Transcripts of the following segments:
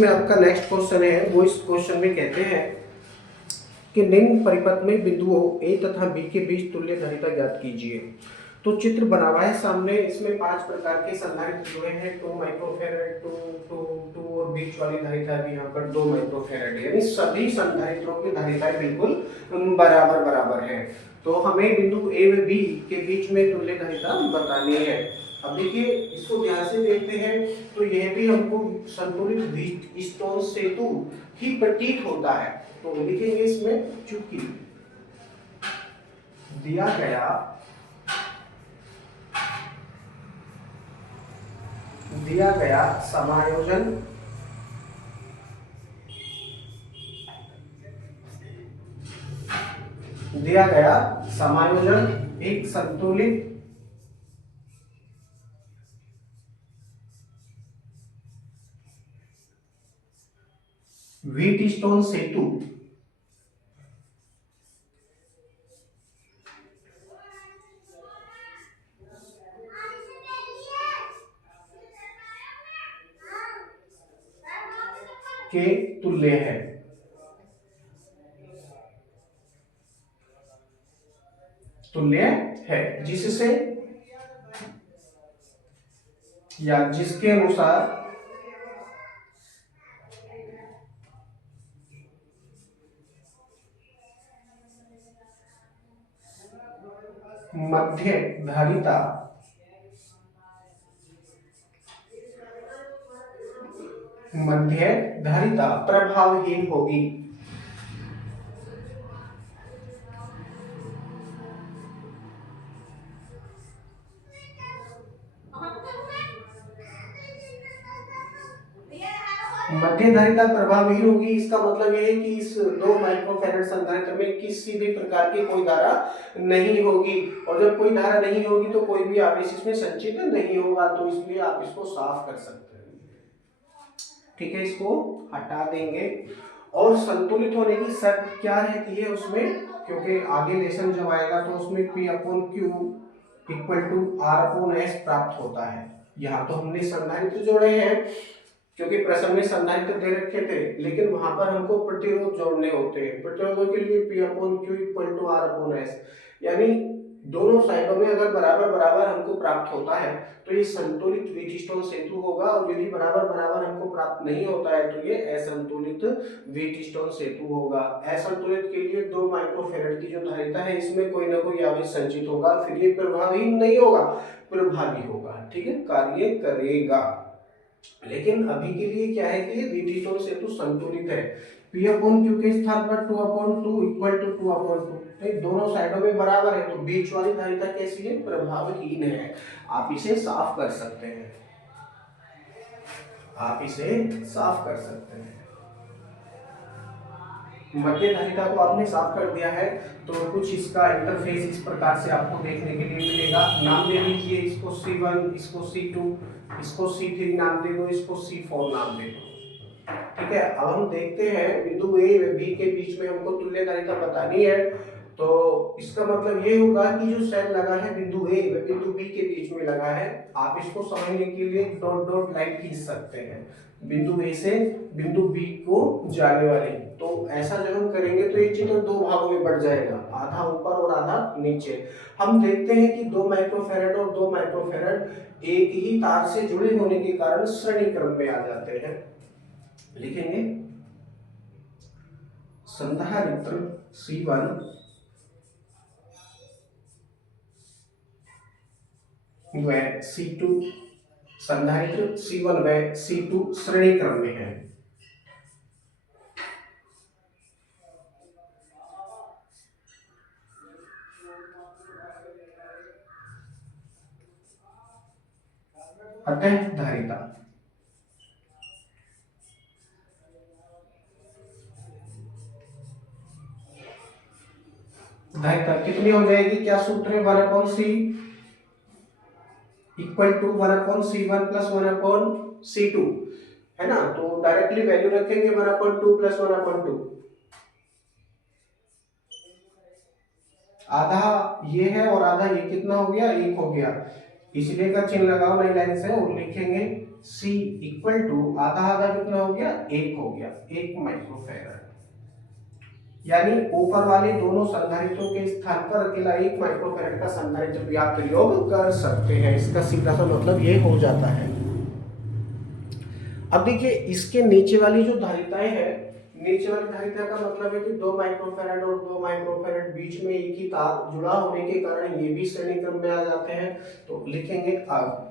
में आपका next question है, वो इस क्वेश्चन में कहते हैं कि निम्न परिपथ में बिंदुओं ए तथा बी के बीच तुल्य धारिता ज्ञात कीजिए। तो चित्र बना हुआ है सामने, इसमें 5 प्रकार के संधारित्र जुड़े हैं, 2 माइक्रोफेरेड, 2 और बीच वाली धारिता भी यहाँ पर 2 माइक्रोफेरेड, यानी सभी संधारित्रों की धारिताएं बिल्कुल बराबर बराबर है। तो हमें बिंदु ए व बी के बीच में तुल्य धारिता बतानी है। अब देखिए, इसको ध्यान से देखते हैं तो यह भी हमको संतुलित व्हीटस्टोन सेतु ही प्रतीत होता है। तो लिखेंगे इसमें, चूंकि दिया गया समायोजन एक संतुलित व्हीटस्टोन सेतु के तुल्य है, जिससे या जिसके अनुसार मध्य धारिता प्रभावहीन होगी। मध्य धारिता प्रभावहीन होगी, इसका मतलब यह है कि इस 2 माइक्रोफैराड संधारित्र में किसी भी प्रकार की कोई धारा नहीं होगी, और जब कोई धारा नहीं होगी तो कोई भी आवेश इसमें संचित नहीं होगा। तो इसलिए आप इसको साफ कर सकते हैं। ठीक है, इसको हटा देंगे। और संतुलित होने की शर्त क्या रहती है उसमें, क्योंकि आगे लेसन जब आएगा तो उसमें P/Q इक्वल टू R/S प्राप्त होता है। यहाँ तो हमने संधारित्र जोड़े हैं क्योंकि प्रश्न में संधारित्र दे रखे थे, लेकिन वहां पर हमको प्रतिरोध जोड़ने होते हैं। प्रतिरोधों के लिए P/Q इक्वल टू R/S, यानी दोनों साइडों में अगर बराबर बराबर हमको प्राप्त होता है तो ये संतुलित व्हीटस्टोन सेतु होगा, और यदि बराबर बराबर हमको प्राप्त नहीं होता है तो ये असंतुलित व्हीटस्टोन सेतु होगा। असंतुलित के लिए 2 माइक्रोफैराड की जो धारिता है इसमें कोई ना कोई आवेश संचित होगा, फिर ये प्रभावी नहीं होगा, प्रभावी होगा। ठीक है, कार्य करेगा। लेकिन अभी के लिए क्या है कि व्हीटस्टोन सेतु संतुलित है। P/Q के स्थान पर 2/2 इक्वल टू 2/2, दोनों साइडों में बराबर है, तो बीच वाली धारिता कैसी है, प्रभावहीन है। आप इसे साफ कर सकते हैं, मध्य धारिता को आपने साफ कर दिया है। तो कुछ इसका इंटरफेस इस प्रकार से आपको देखने के लिए मिलेगा। नाम दे लीजिए, इसको C1, इसको C2, इसको C3 नाम दे दो, इसको C4 नाम दे दो। ठीक है, अब हम देखते हैं बिंदु ए व बी के बीच में हमको तुल्य धारिता बतानी है। तो इसका मतलब ये होगा कि जो सेल लगा है बिंदु ए व बिंदु बी के बीच में लगा है, आप इसको समझने के लिए डॉट डॉट लाइन खींच सकते हैं, बिंदु ए से बिंदु बी को जाने वाली। तो ऐसा जब हम करेंगे तो ये चित्र 2 भागों में बढ़ जाएगा, आधा ऊपर और आधा नीचे। हम देखते हैं कि 2 माइक्रोफैराड और 2 माइक्रोफैराड एक ही तार से जुड़े होने के कारण श्रेणी क्रम में आ जाते हैं। लिखेंगे संधारित्र C1 व C2, संधारित्र C1 व C2 श्रेणी क्रम में है। अतः धारिता कितनी हो जाएगी, क्या सूत्र है, 1/C equal to 1/C1 plus 1/C2 है ना। तो डायरेक्टली वैल्यू रखेंगे 1/2 प्लस 1/2, आधा ये है और आधा ये, कितना हो गया, 1 हो गया। इसलिए का चिन्ह लगाओ नई लाइन से और लिखेंगे C इक्वल टू आधा आधा कितना हो गया, 1 हो गया, 1 माइक्रोफैराड। यानी ऊपर वाले दोनों संधारित्रों के स्थान पर अकेला 1 माइक्रोफैराड का संधारित्र भी आप प्रयोग कर सकते हैं। इसका सीधा सा मतलब ये हो जाता है। अब देखिए इसके नीचे वाली जो धारिताएं हैं, नीचे वाली धारिता का मतलब है कि 2 माइक्रोफैराड और 2 माइक्रोफैराड बीच में एक ही तार जुड़ा होने के कारण ये भी श्रेणी क्रम में आ जाते हैं। तो लिखेंगे अब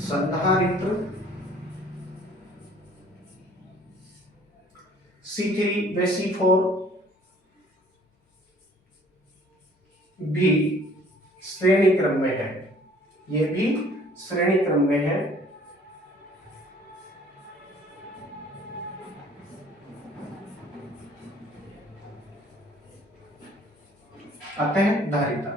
संधारित्र C3 व C4 भी श्रेणी क्रम में है, ये भी श्रेणी क्रम में है। अतः धारिता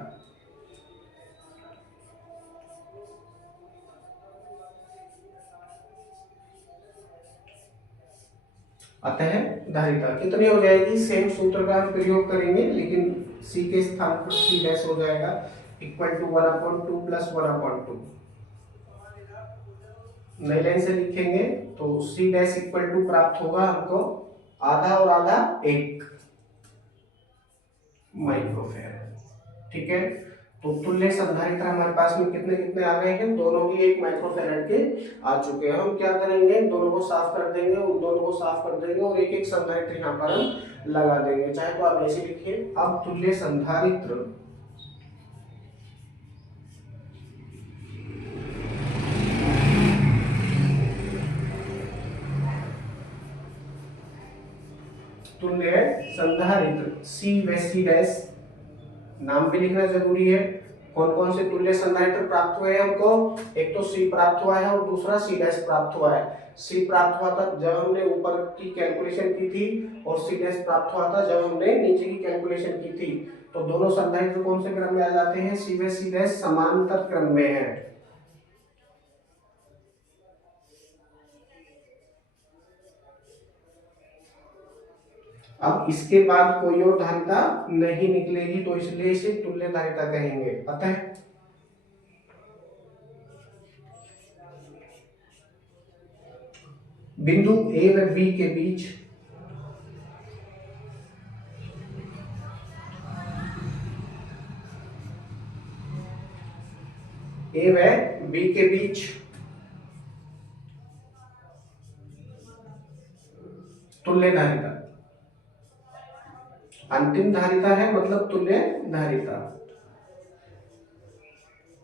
कितनी हो जाएगी, सेम सूत्र का हम प्रयोग करेंगे लेकिन C के स्थान पर C डैश हो जाएगा इक्वल टू 1/2 प्लस 1/2। नई लाइन से लिखेंगे तो C डैश इक्वल टू प्राप्त होगा हमको आधा और आधा 1 माइक्रोफैराड। ठीक है, तो तुल्य संधारित्र हमारे पास में कितने कितने आ गए हैं, दोनों ही 1 माइक्रोफैराड के आ चुके हैं। हम क्या करेंगे, दोनों को साफ कर देंगे, उन दोनों को साफ कर देंगे और एक एक संधारित्र यहाँ पर हम लगा देंगे। चाहे तो आप ऐसे लिखिए, अब तुल्य संधारित्र C व C डैश, नाम भी लिखना जरूरी है। कौन कौन से तुल्य संधारित्र प्राप्त हुए हैं हमको, एक तो C प्राप्त हुआ है और दूसरा C डैश प्राप्त हुआ है। C प्राप्त हुआ था जब हमने ऊपर की कैलकुलेशन की थी और C डैश प्राप्त हुआ था जब हमने नीचे की कैलकुलेशन की थी। तो दोनों संधारित्र कौन से क्रम में आ जाते हैं, C व C डैश समांतर क्रम में है। अब इसके बाद कोई और धारिता नहीं निकलेगी तो इसलिए इसे तुल्य धारिता कहेंगे। अतः बिंदु A व B के बीच A व B के बीच तुल्य धारिता, अंतिम धारिता है मतलब तुल्य धारिता,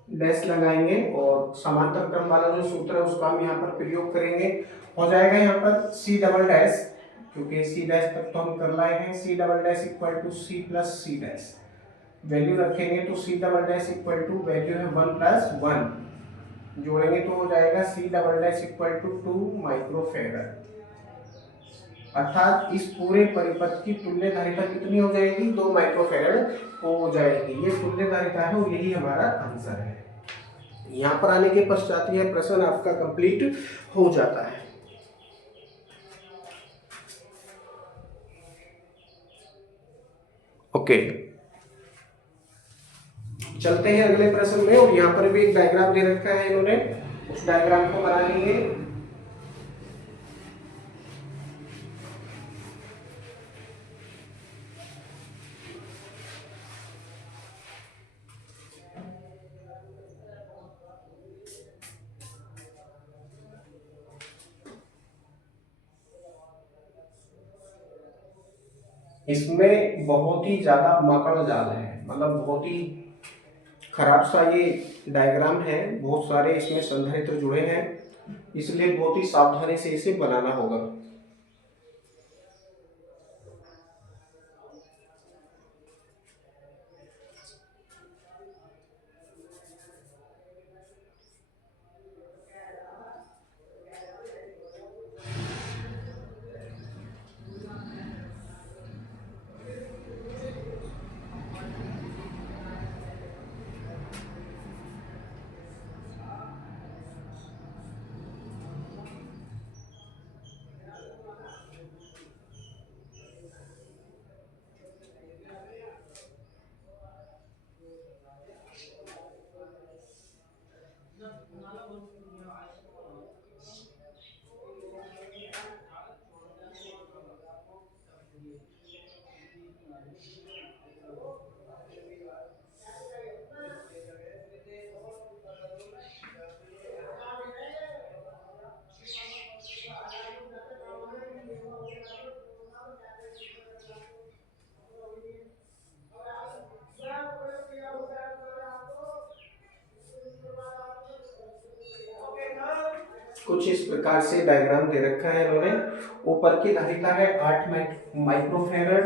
डैश लगाएंगे और समांतर क्रम वाला जो सूत्र है उसका हम यहाँ पर प्रयोग करेंगे। हो जाएगा यहाँ पर C डबल डैश, क्योंकि C डैश तक तो हम कर लाए हैं, C double dash equal to C plus C dash, value रखेंगे तो C double dash equal to value है 1 प्लस 1, जोड़ेंगे तो हो जाएगा C double dash equal to 2 microfarad. अर्थात इस पूरे परिपथ की तुल्य धारिता कितनी हो जाएगी, 2 माइक्रोफैराड हो जाएगी। ये तुल्य धारिता है और यही हमारा आंसर है। यहाँ पर आने के पश्चात यह प्रश्न आपका कंप्लीट हो जाता है। ओके, चलते हैं अगले प्रश्न में। और यहाँ पर भी एक डायग्राम दे रखा है इन्होंने, उस डायग्राम को बना लेंगे। इसमें बहुत ही ज्यादा मकड़ जाल है, मतलब बहुत ही खराब सा ये डायग्राम है, बहुत सारे इसमें संधारित्र जुड़े हैं, इसलिए बहुत ही सावधानी से इसे बनाना होगा। कुछ इस प्रकार से डायग्राम दे रखा है इन्होंने। ऊपर की धारिता है 8 माइक्रोफेरड,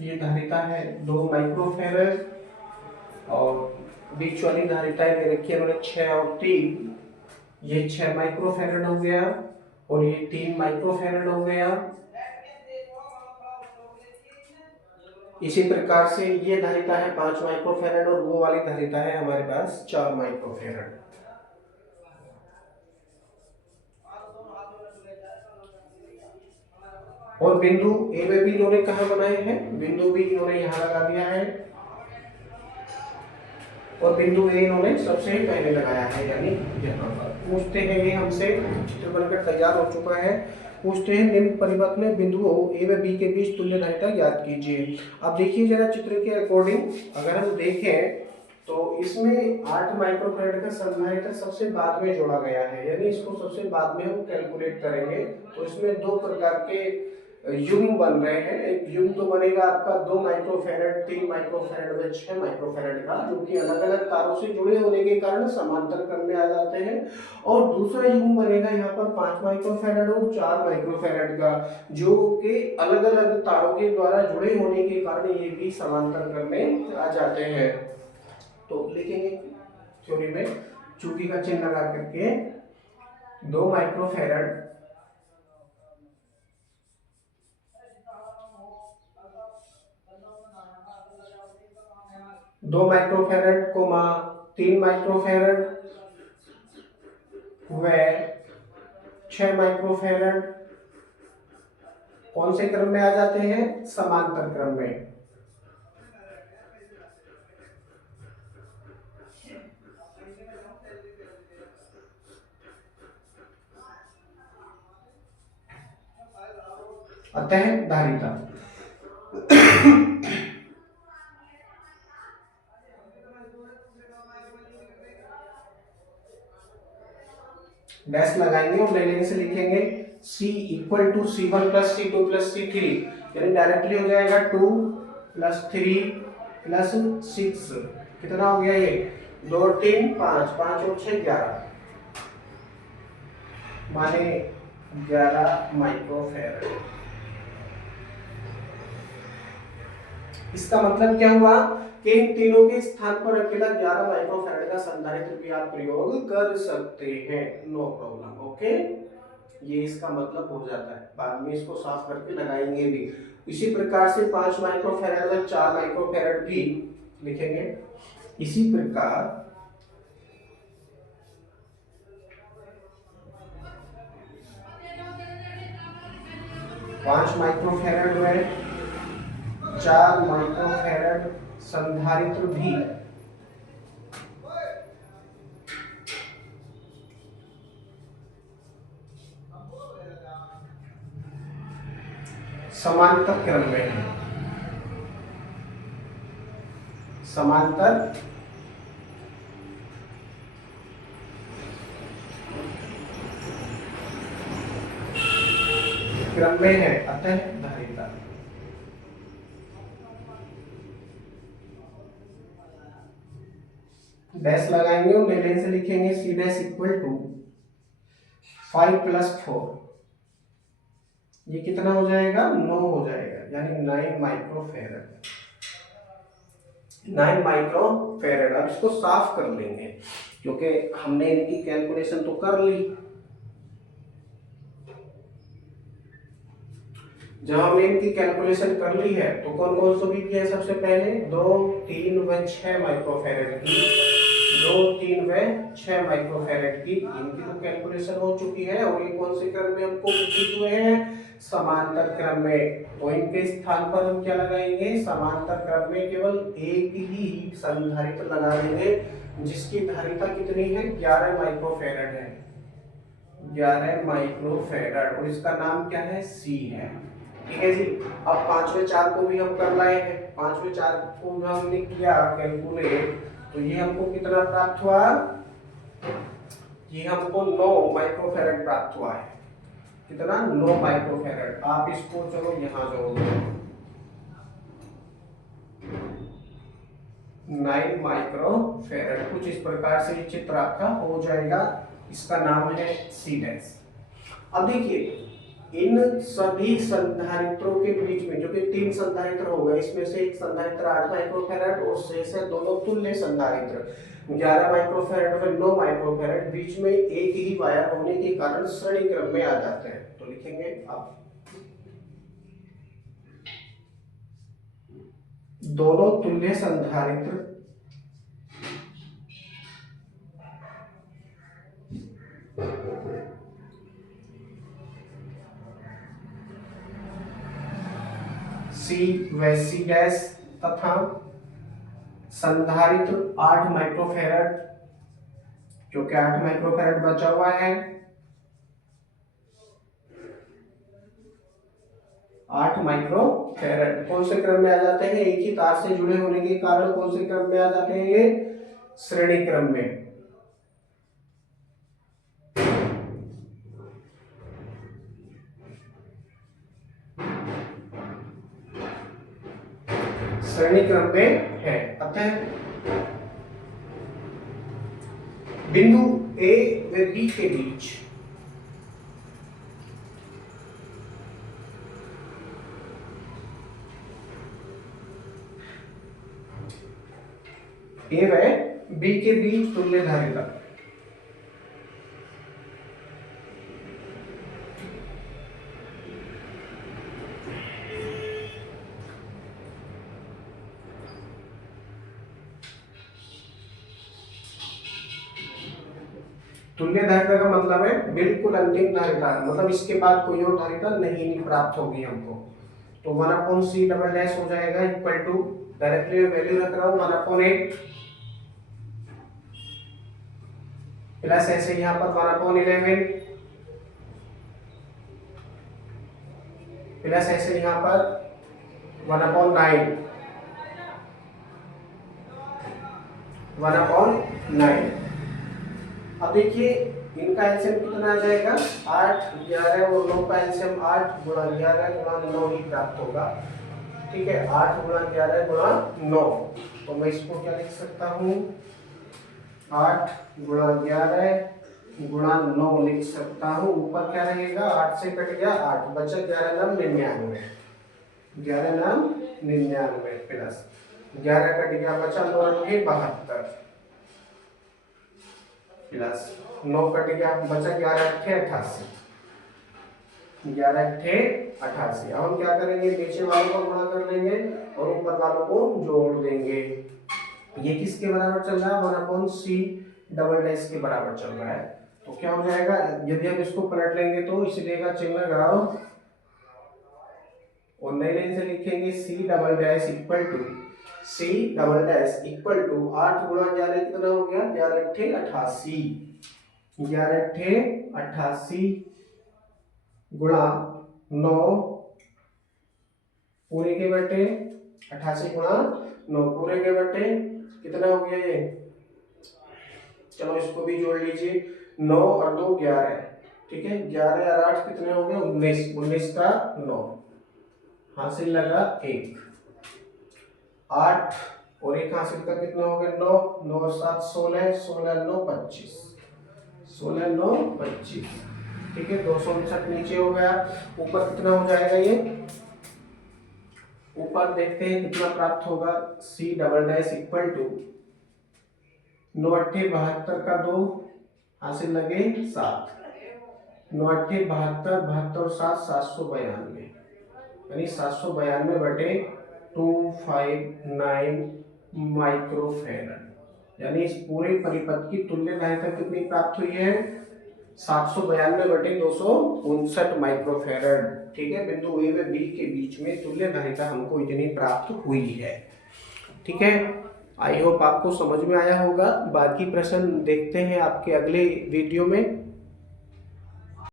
ये धारिता है 2 माइक्रोफेरड, और बीच वाली धारिताएं दे रखी है इन्होंने 6 और 3, ये 6 माइक्रोफेरड हो गया और ये 3 माइक्रोफेरड हो गया। इसी प्रकार से ये धारिता है 5 माइक्रोफेरड और वो वाली धारिता है हमारे पास 4 माइक्रोफेरड। और बिंदु ए व बी इन्होंने कहाँ बनाए हैं, बिंदु बी इन्होंने यहाँ लगा दिया है और बिंदु ए इन्होंने सबसे पहले लगाया है, यानी यहाँ पर। पूछते हैं ये हमसे, चित्र बनकर तैयार हो चुका है। पूछते हैं निम्न परिपथ में बिंदुओं ए व बी के बीच तुल्य धारिता ज्ञात कीजिए। अब देखिए जरा चित्र के अकॉर्डिंग अगर हम देखें तो इसमें 8 माइक्रोफेरड का संधारित्र सबसे बाद में जोड़ा गया है, यानी इसको सबसे बाद में हम कैलकुलेट करेंगे। तो इसमें 2 प्रकार के युग्म बन रहे हैं। एक युग्म तो बनेगा आपका 2 माइक्रोफेरड, 3 माइक्रोफेरड व 6 माइक्रोफेरड का, जो कि अलग अलग तारों से जुड़े होने के कारण समांतर क्रम में आ जाते हैं। और दूसरा युग्म बनेगा यहाँ पर 5 माइक्रोफेरड और 4 माइक्रोफेरड का, जो कि अलग अलग तारों के द्वारा जुड़े होने के कारण ये भी समांतर क्रम में आ जाते हैं। तो लिखेंगे थ्योरी में चूंकि का चिन्ह लगा करके 2 माइक्रोफेरड, 2 माइक्रोफेरड, 3 माइक्रोफेरड व 6 माइक्रोफेरड कौन से क्रम में आ जाते हैं, समांतर क्रम में। अतः धारिता डैश लगाएंगे और लेने से लिखेंगे C equal to C1 plus C2 plus C3, यानी डायरेक्टली हो जाएगा 2 प्लस 3 प्लस 6, कितना हो गया ये 2 और 3 5, 5 और 6 11, माने 11 माइक्रोफेरड। इसका मतलब क्या हुआ कि इन तीनों के स्थान पर अकेला 11 माइक्रोफेरड का संधारित्र भी आप प्रयोग कर सकते हैं, नो प्रॉब्लम। ओके, ये इसका मतलब हो जाता है। बाद में इसको साफ करके लगाएंगे भी। इसी प्रकार से 5 माइक्रोफेरड और 4 माइक्रोफेरड भी लिखेंगे। इसी प्रकार 5 माइक्रोफेरड में 4 माइक्रोफेरड संधारित्र भी समांतर क्रम में है, समांतर क्रम में है, अतः धारिता। डैश लगाएंगे और लेने से लिखेंगे C dash equal to 5 plus 4, ये कितना हो जाएगा 9 हो जाएगा, यानी 9 माइक्रोफेरड, 9 माइक्रोफेरड। अब इसको साफ कर लेंगे क्योंकि हमने इनकी कैलकुलेशन तो कर ली। जब हमने इनकी कैलकुलेशन कर ली है तो कौन कौन सी की है, सबसे पहले 2, 3 व 6 माइक्रोफेरड की, 2, 3 व 6 माइक्रोफेरड की, इनकी तो कैलकुलेशन हो चुकी है। और ये कौन से क्रम में हमको प्रतीत हुए हैं, समांतर क्रम में। तो इनके स्थान पर हम क्या लगाएंगे, समांतर क्रम में केवल एक ही संधारित्र लगा देंगे जिसकी धारिता कितनी है 11 माइक्रोफेरड है, 11 माइक्रोफेरड, और इसका नाम क्या है, C है। ठीक है जी। अब 5वें 4 को भी हम कर लाए हैं, 5वें 4 को हमने किया कैलकुलेट, तो ये हमको कितना प्राप्त हुआ, ये हमको 9 माइक्रोफेरड प्राप्त हुआ है। कितना, 9 माइक्रोफेरड। आप इसको चलो यहां जोड़ दो, 9 माइक्रोफेरड। कुछ इस प्रकार से चित्र आपका हो जाएगा। इसका नाम है सी डैश। अब देखिए इन सभी संधारित्रों के बीच में जो कि 3 संधारित्र हो गए, इसमें से एक संधारित्र 8 माइक्रोफैराड और शेष है दोनों तुल्य संधारित्र 11 माइक्रोफैराड और 9 माइक्रोफैराड, बीच में एक ही वायर होने के कारण श्रेणी क्रम में आ जाते हैं। तो लिखेंगे आप दोनों तुल्य संधारित्र सी व सी डैश तथा संधारित्र 8 माइक्रोफैराड, जो कि 8 माइक्रोफैराड बचा हुआ है, 8 माइक्रोफैराड कौन से क्रम में आ जाते हैं? एक ही तार से जुड़े होने के कारण कौन से क्रम में आ जाते हैं? ये श्रेणी क्रम में। श्रेणी क्रम में है। अतः बिंदु ए व बी के बीच ए व बी के बीच तुल्य धारिता तुल्य धारिता का मतलब है बिल्कुल अंतिम धारिता, मतलब इसके बाद कोई और धारिता नहीं प्राप्त होगी हमको। तो 1/c डबल डैश हो जाएगा इक्वल टू, डायरेक्टली वैल्यू रख रहा हूं 1/8 प्लस ऐसे यहां पर 1/11 प्लस ऐसे यहां पर 1/9 1/9। अब देखिए इनका एलसीएम कितना आ जाएगा? 8, 11 और 9 का एलसीएम 8 गुणा 11 गुणा 9 ही प्राप्त होगा। ठीक है, 8 गुणा 11 गुणा 9। तो मैं इसको क्या लिख सकता हूँ? 8 गुणा 11 गुणा 9 लिख सकता हूँ। ऊपर क्या रहेगा? 8 से कट गया 8, बचा 11 नाम 99, 11 नाम 99 प्लस 11 कट गया, बचा 9 72 प्लस 9 कट गया, बचा 11 88, 11 88। अब हम क्या करेंगे? नीचे वालों को गुणा कर लेंगे और ऊपर वालों को जोड़ देंगे। ये किसके बराबर चल रहा है? 1/c डबल डैश के बराबर चल रहा है। तो क्या हो जाएगा? यदि हम इसको पलट लेंगे तो इसलिए का चिन्ह लगाओ और नई लाइन से लिखेंगे c double dash equal to, c double dash equal to 8 गुणा 11 कितना हो गया? 11 88, 11 88 गुणा 9 पूरे के बटे 88 गुणा 9 पूरे के बटे कितना हो गया ये? चलो इसको भी जोड़ लीजिए, 9 और 2 11, ठीक है, 11 और 8 कितने हो गए? 19, 19 का 9 हासिल लगा 1, 8 और 1 हासिल का कितना हो गया? 9, 9 और 7 16, 16 9 25, 16 9 25, ठीक है, 259 नीचे हो गया। ऊपर कितना हो जाएगा ये? ऊपर देखते हैं कितना प्राप्त होगा। c double dash equal to 9 8 72 का 2 हासिल लगे 7, 9 8 72, 72 और 7 792, यानी 792 बटे 259 माइक्रोफैराड। यानी इस पूरे परिपथ की तुल्य धारिता कितनी प्राप्त हुई है? 792 बटे 259 माइक्रोफैराड। ठीक है, बिंदु ए व बी के बीच में तुल्य धारिता हमको इतनी प्राप्त हुई है। ठीक है, आई होप आपको समझ में आया होगा। बाकी प्रश्न देखते हैं आपके अगले वीडियो में।